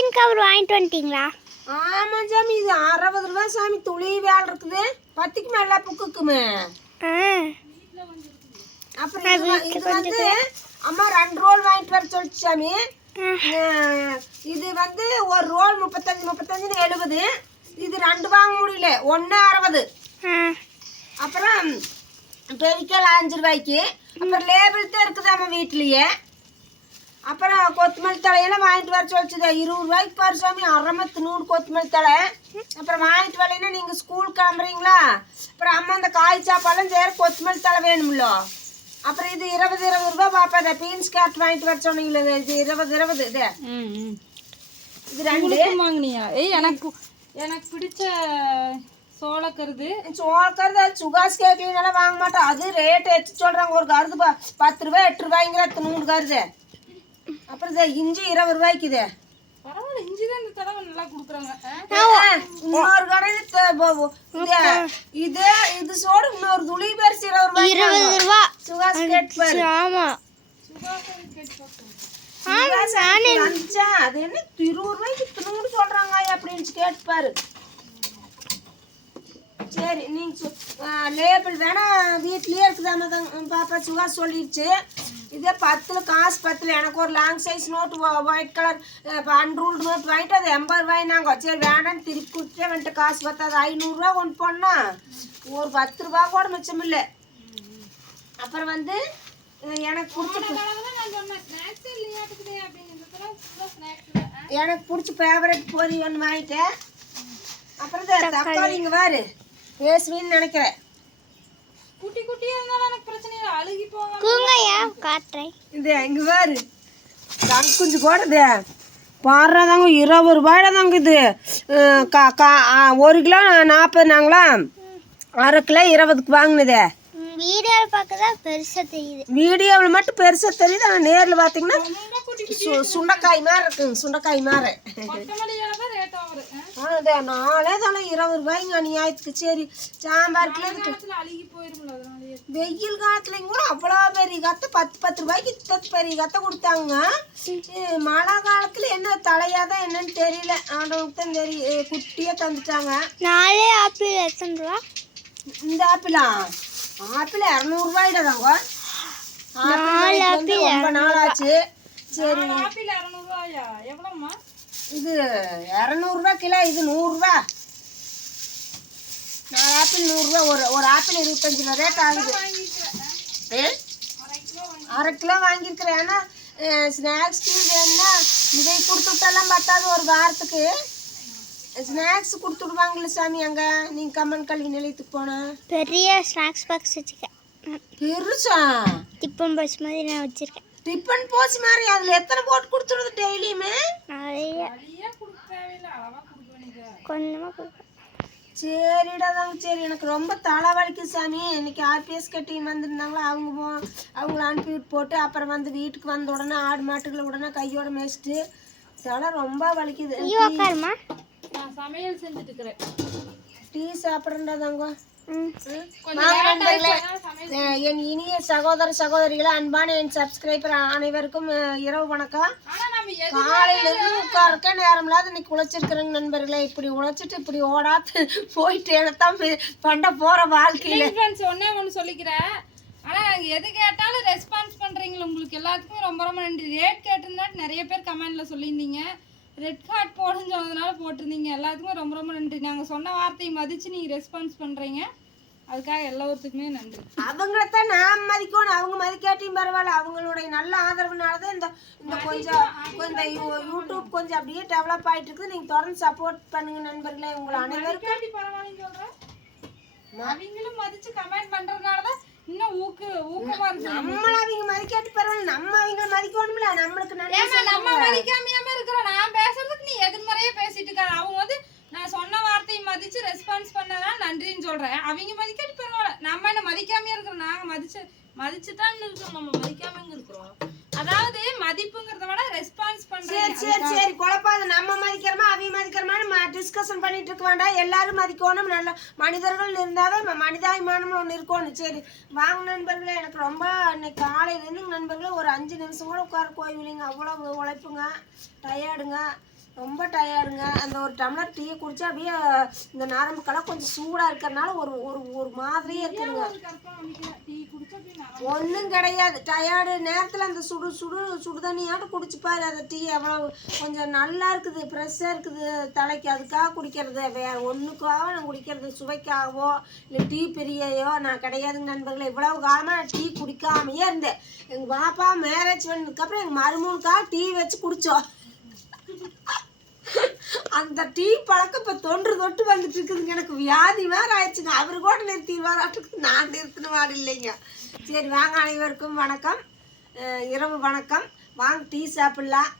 Benzene cover வாங்கிட்டு வந்துட்டீங்களா? ஆமாம் சாமி, இது 60 ரூபா சாமி. துளி வேலை இருக்குது, 10க்கு மேலே புக்குக்குமே. அப்புறம் இது வந்து அம்மா 2 ரோல் வாங்கிட்டு வர சொல்லிச்சு சாமி. இது வந்து ஒரு ரோல் 35 70. இது 2 வாங்க முடியல, 1 60. அப்புறம் பெரிக்கல் 5 ரூபாய்க்கு. அப்புறம் லேபிள் தான் இருக்குது நம்ம வீட்லேயே. அப்புறம் கொத்தமல்லி தலையெல்லாம் வாங்கிட்டு வர சொல்லிச்சுது, 20 ரூபாய்க்கு பாரு சாமி. அரைமத்து 100 கொத்தமல்லி தலை. அப்புறம் வாங்கிட்டு வரலைன்னா நீங்கள் ஸ்கூல் கிளம்புறீங்களா? அப்புறம் அம்மா அந்த காய் சாப்பாடுலாம் சேர கொத்தமல்லி தலை வேணும்ல. அப்புறம் இது 20 ரூபா பாப்பா. பீன்ஸ் கேரட் வாங்கிட்டு வர சொன்னீங்களே, இது 20 இது. இது 2 வாங்கினியா? எனக்கு பிடிச்ச சோளக்கருது அது சுகாஸ் கேட்கலாம் வாங்க மாட்டோம். அது ரேட் எடுத்து சொல்கிறாங்க. ஒரு கருது 10 ரூபா 8 ரூபாய்ங்கிற 100 கருது. அப்புறம் இஞ்சி 20 ரூபாய்க்கு. இது பரவாயில்ல, இஞ்சி தான் இந்த தடவை நல்லா கொடுக்குறாங்க. இன்னொரு கடையில் இது சோடு இன்னொரு துளி பேர் 20 ரூபாய். சுகாஸ் கேட்பாரு. அது என்ன 20 ரூபாய்க்கு 100 சொல்றாங்க அப்படின்னு கேட்பாரு. சரி, நீங்க லேபிள் வேணா வீட்லயே இருக்குதானே பாப்பா. சுகாஸ் சொல்லிடுச்சு. இதே 10 காசு 10. எனக்கு ஒரு long size note white colour unruled note வாங்கிட்டு அது 80 ரூபாய்னாங்க. சரி வேண்டான்னு திருப்பி கொடுத்தே வந்துட்டு. காசு பத்தாது. 500 ரூபா ஒன்று போனா ஒரு 10 ரூபா கூட மிச்சம் இல்லை. அப்புறம் வந்து எனக்கு பிடிச்ச ஃபேவரட் பொரி ஒன்று வாங்கிட்டேன். அப்புறம் தக்காளி இங்கே பாரு பேசுவீன்னு நினைக்கிறேன். குட்டி குட்டியா இருந்தாலும் எனக்கு பிரச்சனை இல்லை, அழுகி போகாது. இது இங்கே பாரு குஞ்சு போடுது பாடுறதாங்க. 20 ரூபாயில தாங்க இது. 1 கிலோ 40 நாங்களா, 1/2 கிலோ 20க்கு வாங்கினதே. வீடியோவில் பார்க்க தான் பெருசாக தெரியுது. வீடியோவில் மட்டும் பெருசாக தெரியுது, ஆனால் நேரில் பார்த்தீங்கன்னா சுண்டைக்காய் மாதிரி இருக்குங்க. சுண்டைக்காய் மாதிரி. நாளே தானே 20 ரூபாய்ங்க அநியாயத்துக்கு. சரி சாம்பாருக்கு வெயில் காலத்துலையும் கூட அவ்வளோ பெரிய கத்தை 10 ரூபாய்க்கு பெரிய கத்தை கொடுத்தாங்க. மழை காலத்தில் என்ன தலையாதான் என்னன்னு தெரியல, ஆண்டவனுக்கு தான் தெரியும். குட்டியாக தந்துட்டாங்க. 4 ஆப்பிள் எத்தனை ரூபா? இந்த ஆப்பிளா? ஆப்பிள் 200 ரூபாயிட தாங்க. ஆப்பிள் ரொம்ப நாளாச்சு. சரி ஆப்பிள் 200 ரூபாயா? எவ்வளோம்மா இது? 200 ரூபா கிலோ. இது 100 ரூபா. 4 ஆப்பிள் 100 ரூபா. ஒரு ஆப்பிள் 25 ரூபா ரேட் ஆகுது. 1/2 கிலோ வாங்கியிருக்கிறேன். ஏன்னா ஸ்நாக்ஸ்க்கு வேணுன்னா இதை கொடுத்துட்டெல்லாம் பத்தாது. ஒரு வாரத்துக்கு ஸ்நாக்ஸ் கொடுத்துடுவாங்கல்ல சாமி. அங்கே நீங்கள் கம்மன் கல்வி நிலையத்துக்கு போனால் பெரிய ஸ்நாக்ஸ் பாக்ஸ் வச்சுருக்கேன். பெருசா டிஃபன் பாக்ஸ் மாதிரி நான் வச்சுருக்கேன். டிஃபன் பாக்ஸ் மாதிரி? அதில் எத்தனை போட்டு கொடுத்துருது டெய்லியுமே? கொஞ்சமாக கொடுப்பேன். சரிடா தாங்க. சரி எனக்கு ரொம்ப தலை வலிக்குது சாமி. இன்னைக்கு ஆர்பிஎஸ் கட்டின்னு வந்திருந்தாங்களா, அவங்கள அனுப்பிவிட்டு போட்டு அப்புறம் வந்து வீட்டுக்கு வந்த உடனே ஆடு மாட்டுகளை உடனே கையோட மேய்ச்சிட்டு தலை ரொம்ப வலிக்குது. நான் சமையல் செஞ்சுட்டு இருக்கிறேன். டீ சாப்பிட்றேன்டா தாங்க. என் இனிய சகோதர சகோதரிகளை, அன்பான என் சப்ஸ்கிரைபர் அனைவருக்கும் இரவு வணக்கம். காலையிலிருந்து உட்காருக்க நேரம் இல்லாத இன்னைக்கு உழைச்சிருக்கிறேங்க நண்பர்களே. இப்படி உழைச்சிட்டு இப்படி ஓடாத்து போயிட்டு எனத்தான் பண்ண போற வாழ்க்கையில. ஒன்று சொல்லிக்கிறேன். ஆனால் எது கேட்டாலும் ரெஸ்பான்ஸ் பண்ணுறீங்களா, உங்களுக்கு எல்லாத்துக்கும் ரொம்ப ரொம்ப நன்றி. ரேட் கேட்டிருந்தா நிறைய பேர் கமெண்டில் சொல்லியிருந்தீங்க. ரெட் கார்ட் போடுன்னு சொன்னதுனால போட்டிருந்தீங்க. எல்லாத்துக்கும் ரொம்ப ரொம்ப நன்றி. நாங்கள் சொன்ன வார்த்தையை மதித்து நீங்கள் ரெஸ்பான்ஸ் பண்ணுறீங்க, அதுக்காக எல்லாத்துக்குமே நன்றி. அவங்களத்தான் நான் மதிக்கணும், அவங்க மதிக்காட்டியும் பரவாயில்ல. அவங்களுடைய நல்ல ஆதரவுனால தான் இந்த கொஞ்சம் யூடியூப் கொஞ்சம் அப்படியே டெவலப் ஆகிட்டு இருக்குது. நீங்கள் தொடர்ந்து சப்போர்ட் பண்ணுங்க நண்பர்களே. உங்களை அனைவருக்கும் பரவாயில்லன்னு சொல்கிறேன். அவங்களும் மதித்து கமெண்ட் பண்ணுறதுனால தான் இன்னும் ஊக்கமா இருக்கு. நம்மள அவங்க மதிக்காட்டி பரவாயில்ல, நம்ம அவங்க மதிக்கணும்ல. நம்மளுக்கு நம்ம மதிக்காமையாம இருக்கிறோம். நான் பேசுறதுக்கு நீ எதிர்மறையா பேசிட்டு இருக்க. அவங்க வந்து நான் சொன்ன வார்த்தையை மதிச்சு ரெஸ்பான்ஸ் பண்ணதா நன்றின்னு சொல்றேன். அவங்க மதிக்காட்டி பரவாயில்ல, நம்ம என்ன மதிக்காமையா இருக்கிறோம். நாங்க மதிச்சுதான் இருக்கோம், நம்ம மதிக்காம இருக்கிறோம். அதாவது மதிப்புங்கிறத விட ரெஸ்பான்ஸ் பண்றேன். சரி குழப்பாது. நம்ம மதிக்கிறோமா அவங்க மதிக்கிறோமா டிஸ்கஷன் பண்ணிட்டு இருக்க வேண்டாம். எல்லாரும் மதிக்கணும். நல்ல மனிதர்கள் இருந்தாவே மனிதாபிமானம் ஒன்று இருக்கணும். சரி வாங்க நண்பர்களே. எனக்கு ரொம்ப இன்னைக்கு காலையிலேருந்து நண்பர்களே ஒரு 5 நிமிஷம் கூட உட்கார கோயிலுங்க. அவ்வளோ உழைப்புங்க, டயர்டுங்க. ரொம்ப டயர்டுங்க. அந்த ஒரு டம்ளர் டீ குடிச்சா அப்படியே இந்த நரம்புக்கெல்லாம் கொஞ்சம் சூடாக இருக்கிறதுனால ஒரு ஒரு ஒரு மாதிரியே இருக்குதுங்க. ஒன்றும் கிடையாது. டயர்டு நேரத்தில் அந்த சுடு தண்ணியாட்டு குடிச்சுப்பாரு. அந்த டீ எவ்வளோ கொஞ்சம் நல்லா இருக்குது, ஃப்ரெஷ்ஷாக இருக்குது தலைக்கு. அதுக்காக குடிக்கிறது, வேறு ஒன்றுக்காக நான் குடிக்கிறது சுவைக்காகவோ இல்லை டீ பெரியையோ நான் கிடையாதுங்க நண்பர்களே. இவ்வளவு காலமாக டீ குடிக்காமையே இருந்தேன். எங்கள் பாப்பா மேரேஜ் பண்ணதுக்கப்புறம் எங்கள் மருமகனுக்காக டீ வச்சு குடித்தோம். அந்த டீ பழக்கம் இப்போ தொட்டு வந்துட்டு இருக்குதுங்க. எனக்கு வியாதி வேறு ஆயிடுச்சுங்க. அவர் கூட நிறுத்திடுவாராட்டுக்கு, நான் நிறுத்தினவாடு இல்லைங்க. சரி வாங்க, அனைவருக்கும் வணக்கம், இரவு வணக்கம். வாங்க டீ சாப்பிட்லாம்.